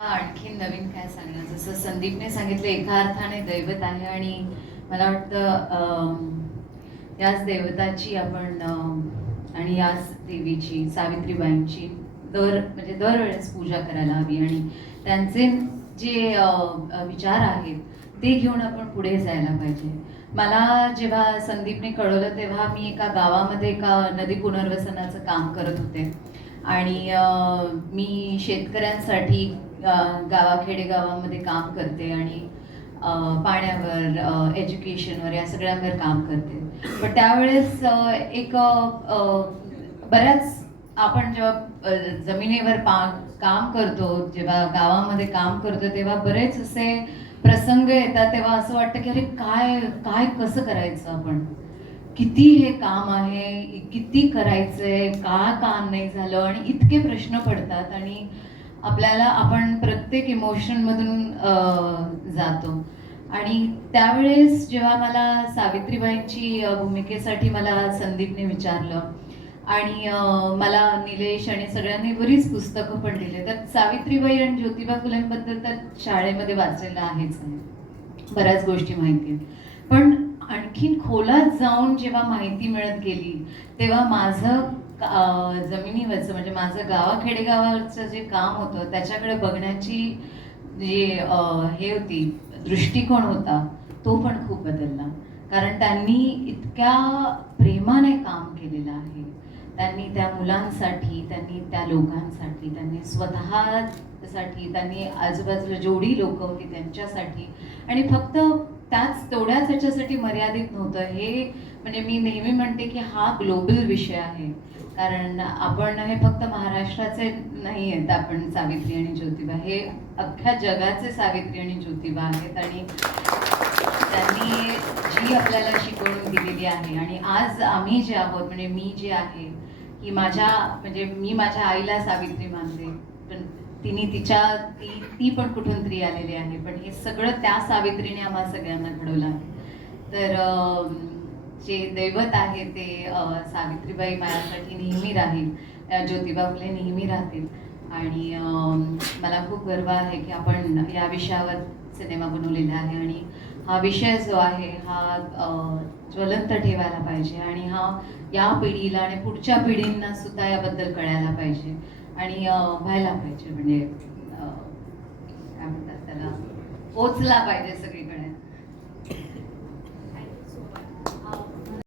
आणखीन नवीन काय सांगणार? जसं संदीपने सांगितलं एका अर्थाने दैवत आहे आणि मला वाटतं याच दैवताची आपण आणि याच देवीची सावित्रीबाईंची दर म्हणजे दरवेळेस पूजा करायला हवी. आणि त्यांचे जे विचार आहेत ते घेऊन आपण पुढे जायला पाहिजे. मला जेव्हा संदीपने कळवलं तेव्हा मी एका गावामध्ये एका नदी पुनर्वसनाचं काम करत होते. आणि मी शेतकऱ्यांसाठी गावाखेडे गावामध्ये काम करते आणि पाण्यावर एज्युकेशनवर या सगळ्यांवर काम करते. पण त्यावेळेस एक बऱ्याच आपण जेव्हा जमिनीवर पा काम करतो जेव्हा गावामध्ये काम करतो तेव्हा बरेच असे प्रसंग येतात तेव्हा असं वाटतं की अरे काय काय कसं करायचं आपण? किती हे काम आहे? किती करायचंय? का काम नाही झालं? आणि इतके प्रश्न पडतात आणि आपल्याला आपण प्रत्येक इमोशनमधून जातो. आणि त्यावेळेस जेव्हा मला सावित्रीबाईंची भूमिकेसाठी मला संदीपने विचारलं आणि मला निलेश आणि सगळ्यांनी बरीच पुस्तकं पण दिले तर सावित्रीबाई आणि ज्योतिबा फुलेंबद्दल तर शाळेमध्ये वाचलेलं आहेच. आहे बऱ्याच गोष्टी माहिती आहेत. पण आणखीन खोलात जाऊन जेव्हा माहिती मिळत गेली तेव्हा माझं जमिनीवरचं म्हणजे माझं गावा खेडेगावाचं जे काम होतं त्याच्याकडे बघण्याची जे हे होती दृष्टिकोन होता तो पण खूप बदलला. कारण त्यांनी इतक्या प्रेमाने काम केलेलं आहे. त्यांनी त्या मुलांसाठी त्यांनी त्या लोकांसाठी त्यांनी स्वतःसाठी त्यांनी आजूबाजूला जेवढी लोक होती त्यांच्यासाठी आणि फक्त त्याच तेवढ्याच ह्याच्यासाठी मर्यादित नव्हतं. हे म्हणजे मी नेहमी म्हणते की हा ग्लोबल विषय आहे. कारण आपण हे फक्त महाराष्ट्राचे नाही आहेत आपण सावित्री आणि ज्योतिबा. हे अख्ख्या जगाचे सावित्री आणि ज्योतिबा आहेत आणि त्यांनी जी आपल्याला शिकवण दिलेली आहे. आणि आज आम्ही जे आहोत म्हणजे मी जे आहे की माझ्या म्हणजे मी माझ्या आईला सावित्री मानते. पण तिने तिच्या ती ती पण कुठून तरी आलेली आहे. पण हे सगळं त्या सावित्रीने आम्हा सगळ्यांना घडवलं आहे. तर जे दैवत आहे ते सावित्रीबाई माझ्यासाठी नेहमी राहील. ज्योतिबा फुले नेहमी राहतील. आणि मला खूप गर्व आहे की आपण या विषयावर सिनेमा बनवलेला आहे आणि हा विषय जो आहे हा ज्वलंत ठेवायला पाहिजे आणि हा या पिढीला आणि पुढच्या पिढींना सुद्धा याबद्दल कळायला पाहिजे आणि व्हायला पाहिजे. म्हणजे काय म्हणतात त्याला? पोचला पाहिजे सगळे